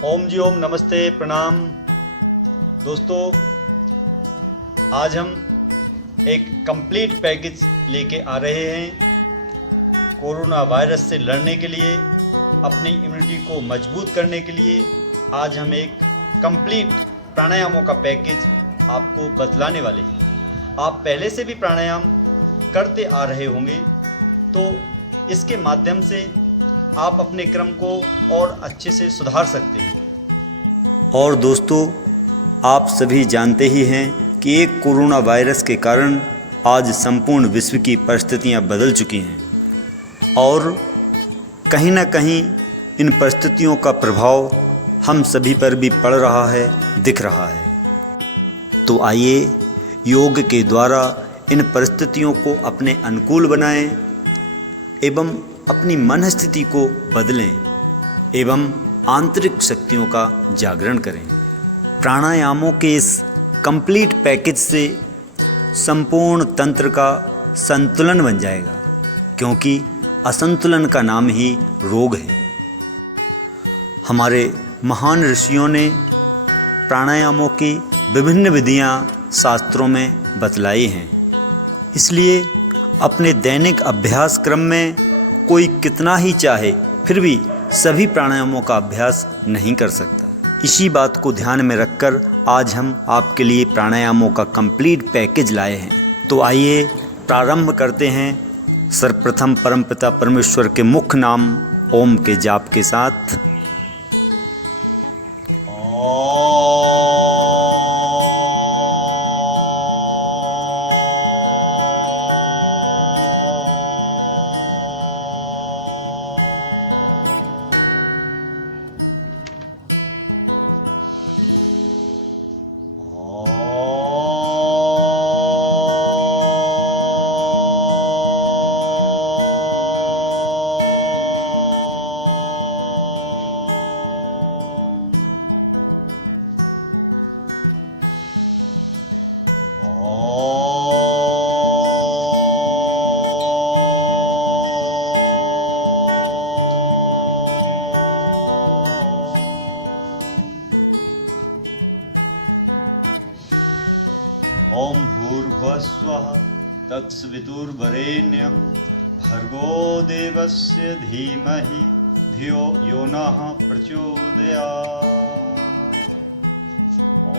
ओम जी ओम, नमस्ते, प्रणाम। दोस्तों, आज हम एक कंप्लीट पैकेज लेके आ रहे हैं कोरोना वायरस से लड़ने के लिए, अपनी इम्यूनिटी को मजबूत करने के लिए। आज हम एक कंप्लीट प्राणायामों का पैकेज आपको बतलाने वाले हैं। आप पहले से भी प्राणायाम करते आ रहे होंगे, तो इसके माध्यम से आप अपने क्रम को और अच्छे से सुधार सकते हैं। और दोस्तों, आप सभी जानते ही हैं कि एक कोरोना वायरस के कारण आज संपूर्ण विश्व की परिस्थितियां बदल चुकी हैं और कहीं ना कहीं इन परिस्थितियों का प्रभाव हम सभी पर भी पड़ रहा है, दिख रहा है। तो आइए योग के द्वारा इन परिस्थितियों को अपने अनुकूल बनाएं एवं अपनी मन स्थिति को बदलें एवं आंतरिक शक्तियों का जागरण करें। प्राणायामों के इस कंप्लीट पैकेज से संपूर्ण तंत्र का संतुलन बन जाएगा, क्योंकि असंतुलन का नाम ही रोग है। हमारे महान ऋषियों ने प्राणायामों की विभिन्न विधियां शास्त्रों में बतलाई हैं, इसलिए अपने दैनिक अभ्यास क्रम में कोई कितना ही चाहे फिर भी सभी प्राणायामों का अभ्यास नहीं कर सकता। इसी बात को ध्यान में रखकर आज हम आपके लिए प्राणायामों का कंप्लीट पैकेज लाए हैं। तो आइए प्रारंभ करते हैं सर्वप्रथम परमपिता परमेश्वर के मुख्य नाम ओम के जाप के साथ। ओम भूर्भुवस्वः तत्सवितुर्वरेण्यं भर्गो देवस्य धीमहि धियो यो नः प्रचोदयात्।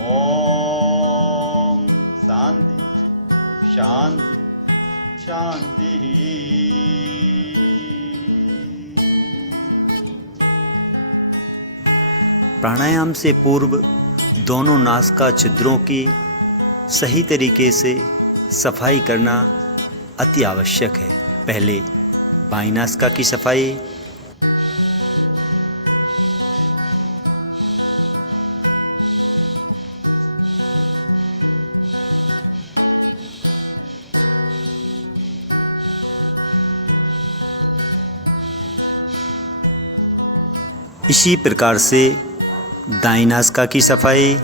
ओम शांति शांति शांति। प्राणायाम से पूर्व दोनों नासिका छिद्रों की सही तरीके से सफाई करना अति आवश्यक है। पहले बाईं नासिका की सफाई, इसी प्रकार से दाईं नासिका की सफाई,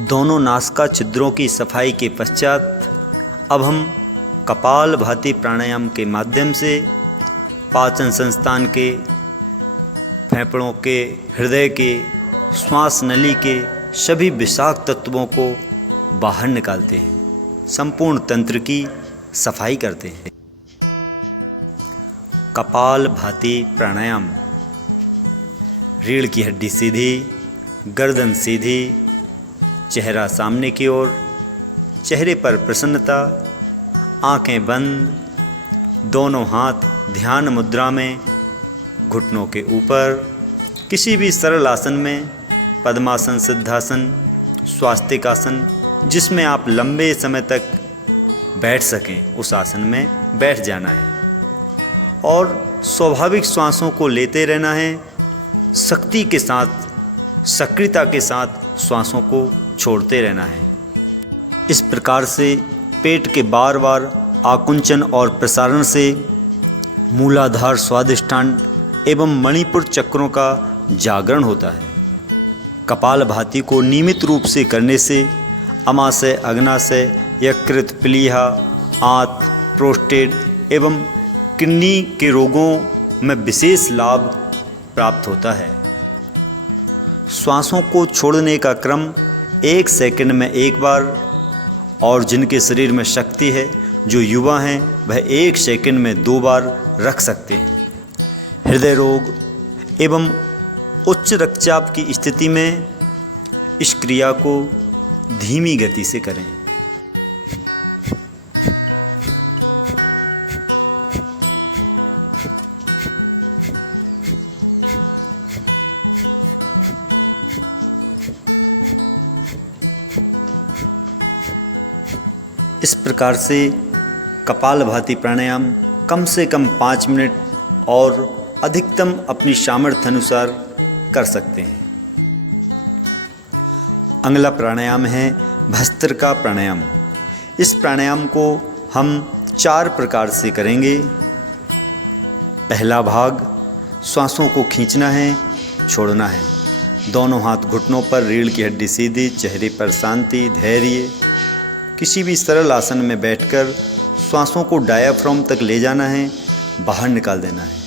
दोनों नासिका छिद्रों की सफाई के पश्चात अब हम कपालभाति प्राणायाम के माध्यम से पाचन संस्थान के, फेफड़ों के, हृदय के, श्वास नली के सभी विषाक्त तत्वों को बाहर निकालते हैं, संपूर्ण तंत्र की सफाई करते हैं। कपालभाति प्राणायाम। रीढ़ की हड्डी सीधी, गर्दन सीधी, चेहरा सामने की ओर, चेहरे पर प्रसन्नता, आंखें बंद, दोनों हाथ ध्यान मुद्रा में, घुटनों के ऊपर, किसी भी सरल आसन में, पद्मासन, सिद्धासन, स्वास्तिकासन, जिसमें आप लंबे समय तक बैठ सकें उस आसन में बैठ जाना है और स्वाभाविक श्वासों को लेते रहना है। शक्ति के साथ, सक्रियता के साथ श्वासों को छोड़ते रहना है। इस प्रकार से पेट के बार बार आकुंचन और प्रसारण से मूलाधार स्वादिष्ठान एवं मणिपुर चक्रों का जागरण होता है। कपालभाति को नियमित रूप से करने से अमाशय, अग्नाशय, यकृत, प्लीहा, आंत, प्रोस्टेट एवं किडनी के रोगों में विशेष लाभ प्राप्त होता है। श्वासों को छोड़ने का क्रम 1 सेकंड में एक बार, और जिनके शरीर में शक्ति है, जो युवा हैं, वह 1 सेकंड में 2 बार रख सकते हैं। हृदय रोग एवं उच्च रक्तचाप की स्थिति में इस क्रिया को धीमी गति से करें। इस प्रकार से कपालभाति प्राणायाम कम से कम 5 मिनट और अधिकतम अपनी सामर्थ्य अनुसार कर सकते हैं। अगला प्राणायाम है भस्त्रिका प्राणायाम। इस प्राणायाम को हम 4 प्रकार से करेंगे। पहला भाग, श्वासों को खींचना है, छोड़ना है। दोनों हाथ घुटनों पर, रीढ़ की हड्डी सीधी, चेहरे पर शांति, धैर्य। किसी भी सरल आसन में बैठकर श्वासों को डायाफ्राम तक ले जाना है, बाहर निकाल देना है।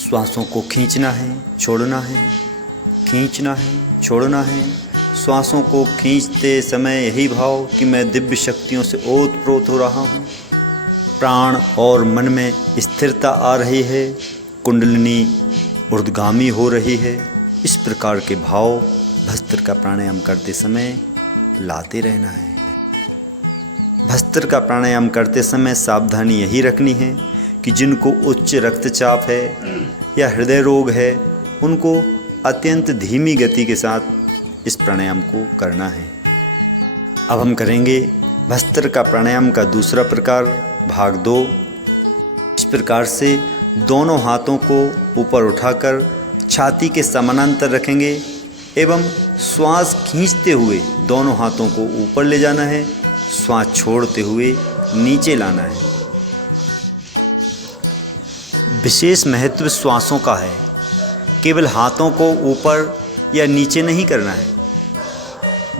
श्वासों को खींचना है, छोड़ना है, खींचना है, छोड़ना है। श्वासों को खींचते समय यही भाव कि मैं दिव्य शक्तियों से ओतप्रोत हो रहा हूँ। प्राण और मन में स्थिरता आ रही है, कुंडलिनी ऊर्ध्वगामी हो रही है। इस प्रकार के भाव भस्त्रिका प्राणायाम करते समय लाते रहना है। भस्त्रिका प्राणायाम करते समय सावधानी यही रखनी है कि जिनको उच्च रक्तचाप है या हृदय रोग है, उनको अत्यंत धीमी गति के साथ इस प्राणायाम को करना है। अब हम करेंगे भस्त्रिका प्राणायाम का दूसरा प्रकार, भाग 2। इस प्रकार से दोनों हाथों को ऊपर उठाकर छाती के समानांतर रखेंगे एवं श्वास खींचते हुए दोनों हाथों को ऊपर ले जाना है, श्वास छोड़ते हुए नीचे लाना है। विशेष महत्व श्वासों का है। केवल हाथों को ऊपर या नीचे नहीं करना है,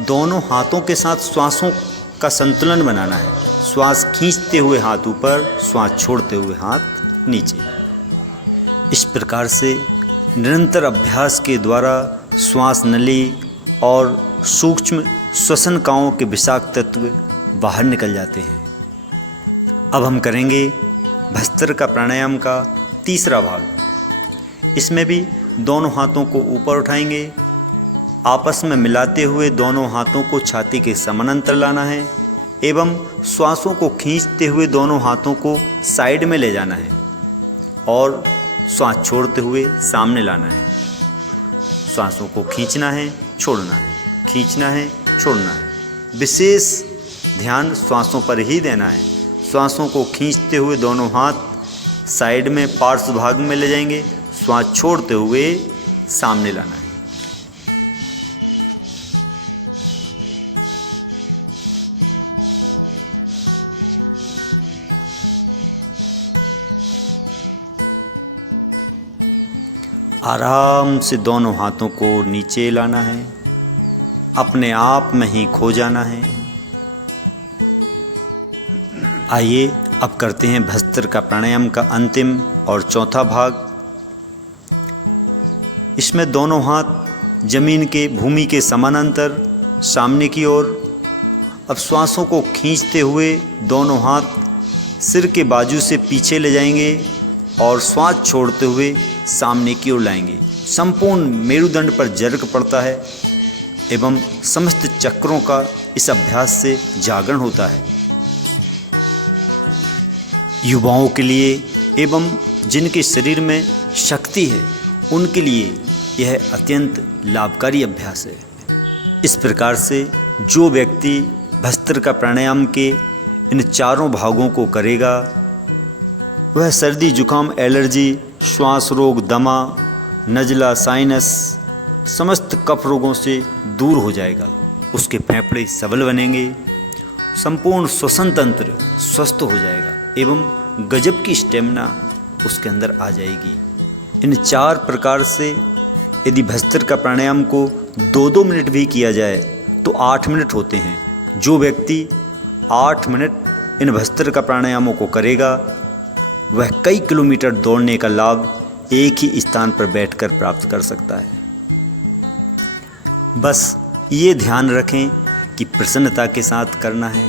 दोनों हाथों के साथ श्वासों का संतुलन बनाना है। श्वास खींचते हुए हाथ ऊपर, श्वास छोड़ते हुए हाथ नीचे। इस प्रकार से निरंतर अभ्यास के द्वारा श्वास नली और सूक्ष्म श्वसनकाओं के विषाक्त तत्व बाहर निकल जाते हैं। अब हम करेंगे भस्त्रिका प्राणायाम का तीसरा भाग। इसमें भी दोनों हाथों को ऊपर उठाएंगे, आपस में मिलाते हुए दोनों हाथों को छाती के समानांतर लाना है एवं श्वासों को खींचते हुए दोनों हाथों को साइड में ले जाना है और श्वास छोड़ते हुए सामने लाना है। श्वासों को खींचना है, छोड़ना है, खींचना है, छोड़ना है। विशेष ध्यान श्वासों पर ही देना है। श्वासों को खींचते हुए दोनों हाथ साइड में पार्श्व भाग में ले जाएंगे, श्वास छोड़ते हुए सामने लाना है। आराम से दोनों हाथों को नीचे लाना है, अपने आप में ही खो जाना है। आइए अब करते हैं भस्त्रिका प्राणायाम का अंतिम और चौथा भाग। इसमें दोनों हाथ जमीन के, भूमि के समानांतर सामने की ओर। अब श्वासों को खींचते हुए दोनों हाथ सिर के बाजू से पीछे ले जाएंगे और श्वास छोड़ते हुए सामने की ओर लाएंगे। संपूर्ण मेरुदंड पर जर्क पड़ता है एवं समस्त चक्रों का इस अभ्यास से जागरण होता है। युवाओं के लिए एवं जिनके शरीर में शक्ति है, उनके लिए यह अत्यंत लाभकारी अभ्यास है। इस प्रकार से जो व्यक्ति भस्त्रिका प्राणायाम के इन चारों भागों को करेगा वह सर्दी, जुकाम, एलर्जी, श्वास रोग, दमा, नज़ला, साइनस, समस्त कफ रोगों से दूर हो जाएगा। उसके फेफड़े सबल बनेंगे, संपूर्ण श्वसन तंत्र स्वस्थ हो जाएगा एवं गजब की स्टेमिना उसके अंदर आ जाएगी। इन 4 प्रकार से यदि भस्त्रिका प्राणायाम को 2-2 मिनट भी किया जाए तो 8 मिनट होते हैं। जो व्यक्ति 8 मिनट इन भस्त्रिका प्राणायामों को करेगा वह कई किलोमीटर दौड़ने का लाभ एक ही स्थान पर बैठकर प्राप्त कर सकता है। बस ये ध्यान रखें कि प्रसन्नता के साथ करना है,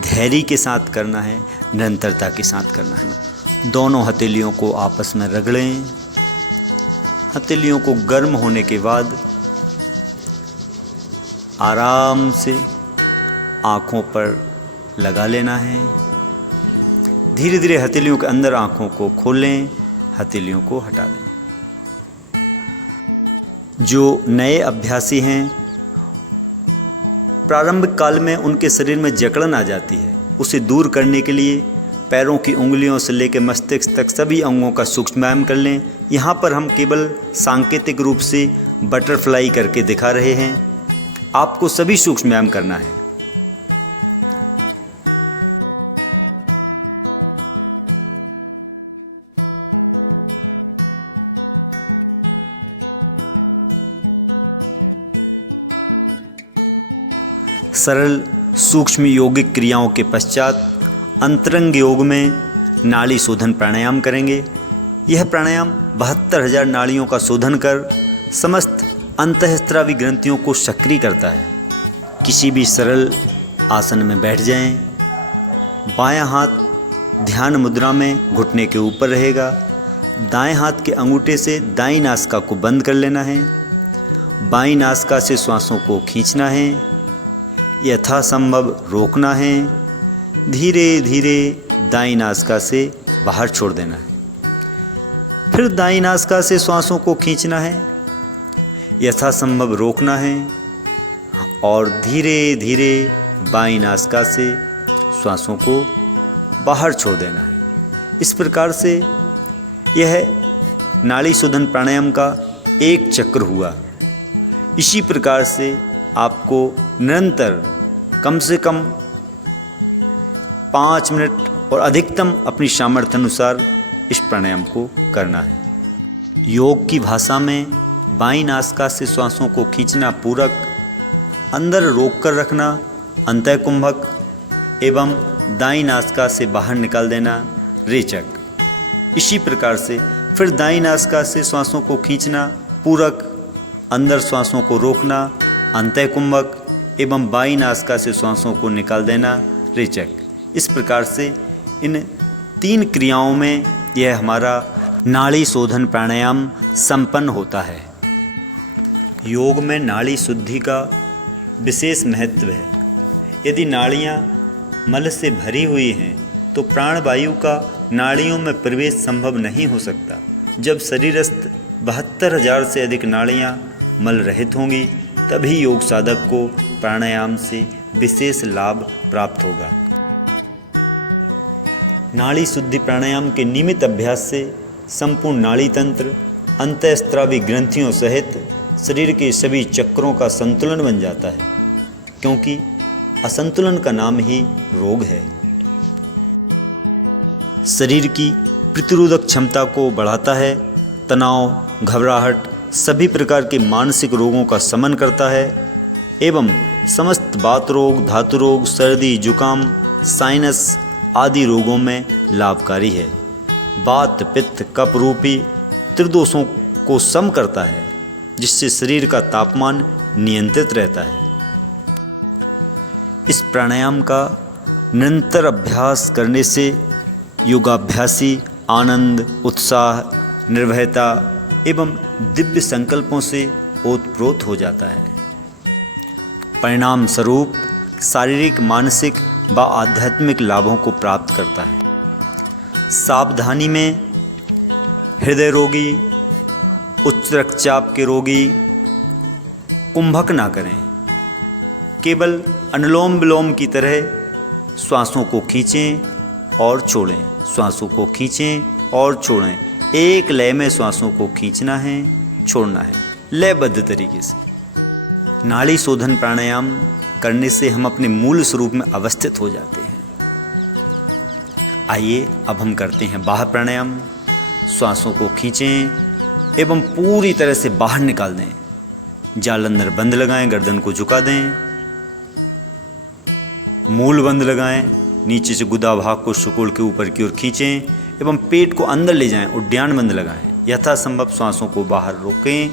धैर्य के साथ करना है, निरंतरता के साथ करना है। दोनों हथेलियों को आपस में रगड़ें। हथेलियों को गर्म होने के बाद आराम से आँखों पर लगा लेना है। धीरे धीरे हथेलियों के अंदर आँखों को खोलें, हथेलियों को हटा दें। जो नए अभ्यासी हैं, प्रारंभिक काल में उनके शरीर में जकड़न आ जाती है, उसे दूर करने के लिए पैरों की उंगलियों से लेकर मस्तिष्क तक सभी अंगों का सूक्ष्म व्यायाम कर लें। यहाँ पर हम केवल सांकेतिक रूप से बटरफ्लाई करके दिखा रहे हैं, आपको सभी सूक्ष्म व्यायाम करना है। सरल सूक्ष्म योगिक क्रियाओं के पश्चात अंतरंग योग में नाड़ी शोधन प्राणायाम करेंगे। यह प्राणायाम 72,000 नाड़ियों का शोधन कर समस्त अंतःस्रावी ग्रंथियों को सक्रिय करता है। किसी भी सरल आसन में बैठ जाएं। बायां हाथ ध्यान मुद्रा में घुटने के ऊपर रहेगा। दाएं हाथ के अंगूठे से दाईं नासिका को बंद कर लेना है। बाईं नासिका से श्वासों को खींचना है, यथासंभव रोकना है, धीरे धीरे दाईं नासिका से बाहर छोड़ देना है। फिर दाईं नासिका से श्वासों को खींचना है, यथासंभव रोकना है और धीरे धीरे बाईं नासिका से श्वासों को बाहर छोड़ देना है। इस प्रकार से यह नाड़ी शोधन प्राणायाम का एक चक्र हुआ। इसी प्रकार से आपको निरंतर कम से कम 5 मिनट और अधिकतम अपनी सामर्थ्य अनुसार इस प्राणायाम को करना है। योग की भाषा में बाईं नासिका से श्वासों को खींचना पूरक, अंदर रोक कर रखना अंतःकुंभक एवं दाईं नासिका से बाहर निकाल देना रेचक। इसी प्रकार से फिर दाईं नासिका से श्वासों को खींचना पूरक, अंदर श्वासों को रोकना अंतःकुंभक एवं बाईं नासिका से श्वासों को निकाल देना रेचक। इस प्रकार से इन 3 क्रियाओं में यह हमारा नाड़ी शोधन प्राणायाम संपन्न होता है। योग में नाड़ी शुद्धि का विशेष महत्व है। यदि नाड़ियाँ मल से भरी हुई हैं तो प्राणवायु का नाड़ियों में प्रवेश संभव नहीं हो सकता। जब शरीरस्थ 72,000 से अधिक नाड़ियाँ मल रहित होंगी तभी योग साधक को प्राणायाम से विशेष लाभ प्राप्त होगा। नाड़ी शुद्धि प्राणायाम के नियमित अभ्यास से संपूर्ण नाड़ी तंत्र, अंतःस्रावी ग्रंथियों सहित शरीर के सभी चक्रों का संतुलन बन जाता है, क्योंकि असंतुलन का नाम ही रोग है। शरीर की प्रतिरोधक क्षमता को बढ़ाता है, तनाव, घबराहट, सभी प्रकार के मानसिक रोगों का शमन करता है एवं समस्त वात रोग, धातु रोग, सर्दी, जुकाम, साइनस आदि रोगों में लाभकारी है। वात, पित्त, कफ रूपी त्रिदोषों को सम करता है, जिससे शरीर का तापमान नियंत्रित रहता है। इस प्राणायाम का निरंतर अभ्यास करने से योगाभ्यासी आनंद, उत्साह, निर्भयता एवं दिव्य संकल्पों से ओतप्रोत हो जाता है। परिणाम स्वरूप शारीरिक, मानसिक व आध्यात्मिक लाभों को प्राप्त करता है। सावधानी में हृदय रोगी, उच्च उच्च रक्तचाप के रोगी कुंभक ना करें, केवल अनुलोम विलोम की तरह श्वासों को खींचें और छोड़ें, श्वासों को खींचें और छोड़ें। एक लय में श्वासों को खींचना है, छोड़ना है, लयबद्ध तरीके से। नाड़ी शोधन प्राणायाम करने से हम अपने मूल स्वरूप में अवस्थित हो जाते हैं। आइए अब हम करते हैं बाह्य प्राणायाम। श्वासों को खींचें एवं पूरी तरह से बाहर निकाल दें। जालंधर बंद लगाएं, गर्दन को झुका दें, मूल बंद लगाएं, नीचे से गुदा भाग को शुक्र के ऊपर की ओर खींचें एवं पेट को अंदर ले जाएं, उड्डयन बंद लगाएं। यथासंभव श्वासों को बाहर रोकें,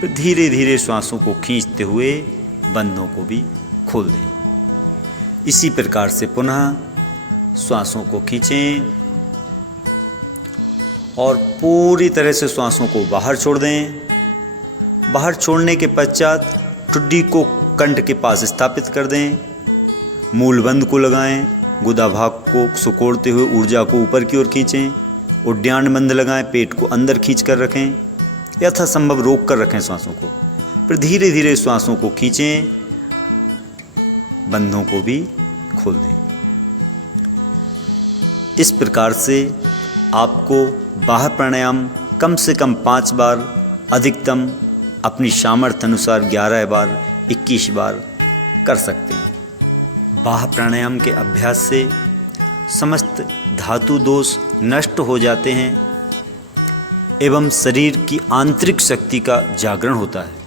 फिर धीरे धीरे श्वासों को खींचते हुए बंधों को भी खोल दें। इसी प्रकार से पुनः श्वासों को खींचें और पूरी तरह से श्वासों को बाहर छोड़ दें। बाहर छोड़ने के पश्चात ठुड्डी को कंठ के पास स्थापित कर दें। मूल बंद को लगाएं, गुदा भाग को सुकोड़ते हुए ऊर्जा को ऊपर की ओर खींचें। उड्डयन बंद लगाएं, पेट को अंदर खींच कर रखें, यथासंभव रोक कर रखें श्वासों को। फिर धीरे धीरे श्वासों को खींचें, बंधों को भी खोल दें। इस प्रकार से आपको बाह्य प्राणायाम कम से कम 5 बार, अधिकतम अपनी सामर्थ्य अनुसार 11 बार, 21 बार कर सकते हैं। बाह्य प्राणायाम के अभ्यास से समस्त धातु दोष नष्ट हो जाते हैं एवं शरीर की आंतरिक शक्ति का जागरण होता है।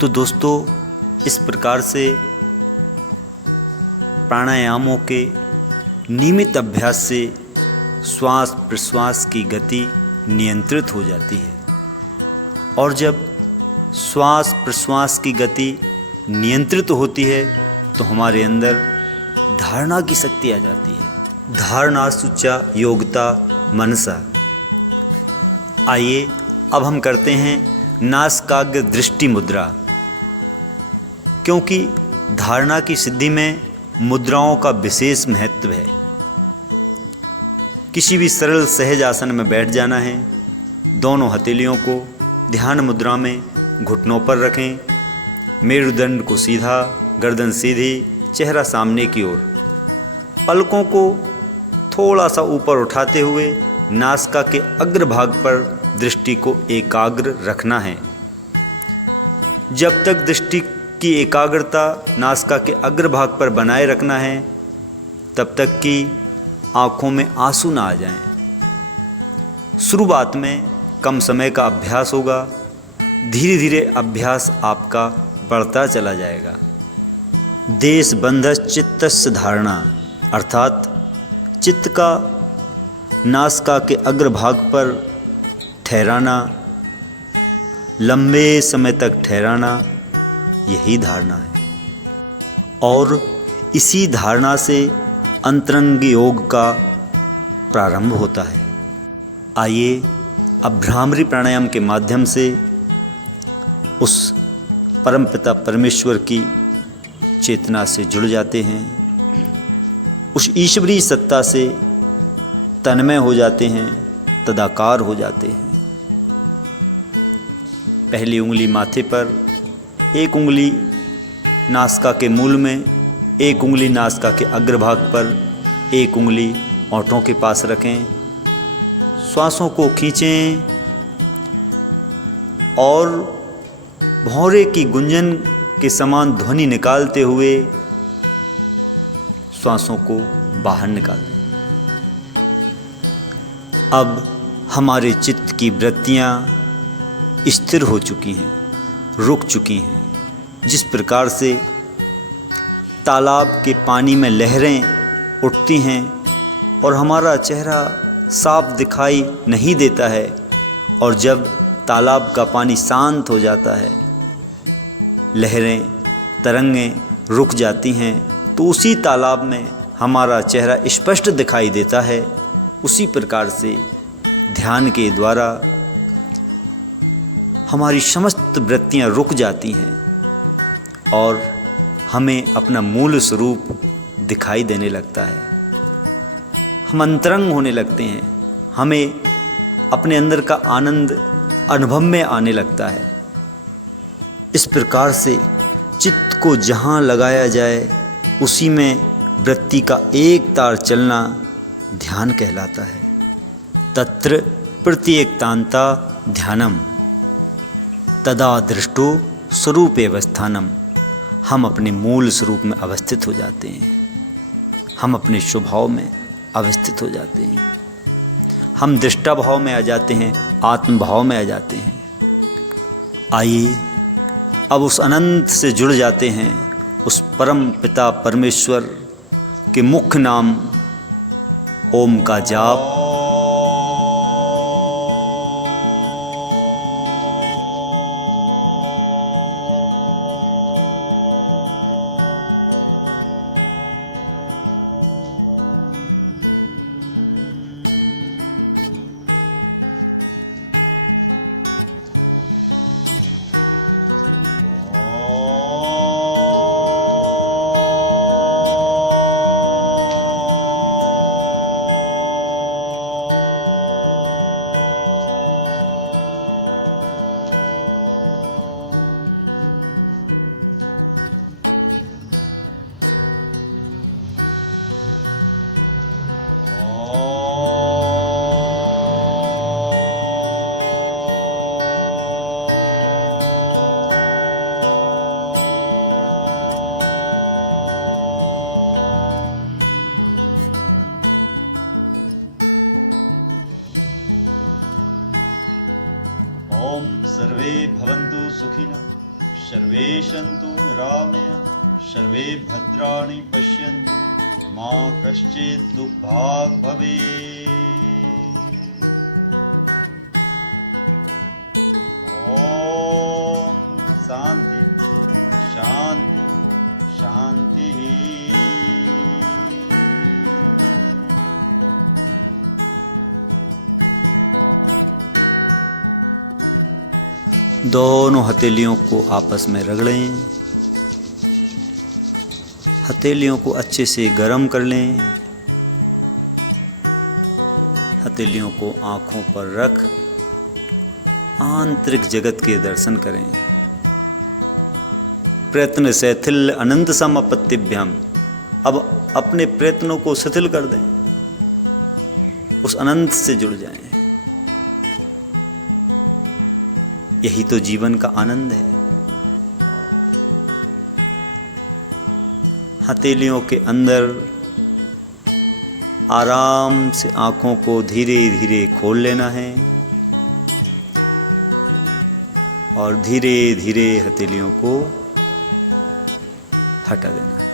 तो दोस्तों, इस प्रकार से प्राणायामों के नियमित अभ्यास से श्वास प्रश्वास की गति नियंत्रित हो जाती है, और जब श्वास प्रश्वास की गति नियंत्रित होती है तो हमारे अंदर धारणा की शक्ति आ जाती है। धारणा सुचा योगता मनसा। आइए अब हम करते हैं नासिकाग्र दृष्टि मुद्रा, क्योंकि धारणा की सिद्धि में मुद्राओं का विशेष महत्व है। किसी भी सरल सहज आसन में बैठ जाना है। दोनों हथेलियों को ध्यान मुद्रा में घुटनों पर रखें। मेरुदंड को सीधा, गर्दन सीधी, चेहरा सामने की ओर। पलकों को थोड़ा सा ऊपर उठाते हुए नासिका के अग्रभाग पर दृष्टि को एकाग्र रखना है। जब तक दृष्टि की एकाग्रता नासिका के अग्रभाग पर बनाए रखना है, तब तक कि आँखों में आंसू ना आ जाएं। शुरुआत में कम समय का अभ्यास होगा, धीरे धीरे अभ्यास आपका बढ़ता चला जाएगा। देश बंधस चित्तस्य धारणा, अर्थात चित्त का नासिका के अग्रभाग पर ठहराना, लंबे समय तक ठहराना, यही धारणा है। और इसी धारणा से अंतरंग योग का प्रारंभ होता है। आइए अब भ्रामरी प्राणायाम के माध्यम से उस परमपिता परमेश्वर की चेतना से जुड़ जाते हैं, उस ईश्वरीय सत्ता से तन्मय हो जाते हैं, तदाकार हो जाते हैं। पहली उंगली माथे पर, एक उंगली नासिका के मूल में, एक उंगली नासिका के अग्रभाग पर, एक उंगली होंठों के पास रखें। श्वासों को खींचें और भौरे की गुंजन के समान ध्वनि निकालते हुए श्वासों को बाहर निकाल दें। अब हमारे चित्त की वृत्तियाँ स्थिर हो चुकी हैं, रुक चुकी हैं। जिस प्रकार से तालाब के पानी में लहरें उठती हैं और हमारा चेहरा साफ दिखाई नहीं देता है, और जब तालाब का पानी शांत हो जाता है, लहरें तरंगें रुक जाती हैं, तो उसी तालाब में हमारा चेहरा स्पष्ट दिखाई देता है। उसी प्रकार से ध्यान के द्वारा हमारी समस्त वृत्तियाँ रुक जाती हैं और हमें अपना मूल स्वरूप दिखाई देने लगता है। हम अंतरंग होने लगते हैं। हमें अपने अंदर का आनंद अनुभव में आने लगता है। इस प्रकार से चित्त को जहाँ लगाया जाए उसी में वृत्ति का एक तार चलना ध्यान कहलाता है। तत्र प्रत्येकतांता ध्यानम तदा दृष्टो स्वरूपे अवस्थानम। हम अपने मूल स्वरूप में अवस्थित हो जाते हैं, हम अपने स्वभाव में अवस्थित हो जाते हैं, हम दृष्टा भाव में आ जाते हैं, आत्म भाव में आ जाते हैं। आइए अब उस अनंत से जुड़ जाते हैं, उस परम पिता परमेश्वर के मुख्य नाम ओम का जाप। ओम सर्वे भवन्तु सुखिनः, सर्वे सन्तु निरामयाः, सर्वे भद्राणि पश्यन्तु, मा कश्चित् दुःखभाग् भवेत्। ओम शांति शांति शांति। दोनों हथेलियों को आपस में रगड़ें, हथेलियों को अच्छे से गर्म कर लें, हथेलियों को आँखों पर रख आंतरिक जगत के दर्शन करें। प्रयत्न शिथिल अनंत समपत्तिभ्यम। अब अपने प्रयत्नों को शिथिल कर दें, उस अनंत से जुड़ जाएं। यही तो जीवन का आनंद है। हथेलियों के अंदर आराम से आँखों को धीरे धीरे खोल लेना है और धीरे धीरे हथेलियों को हटा देना है।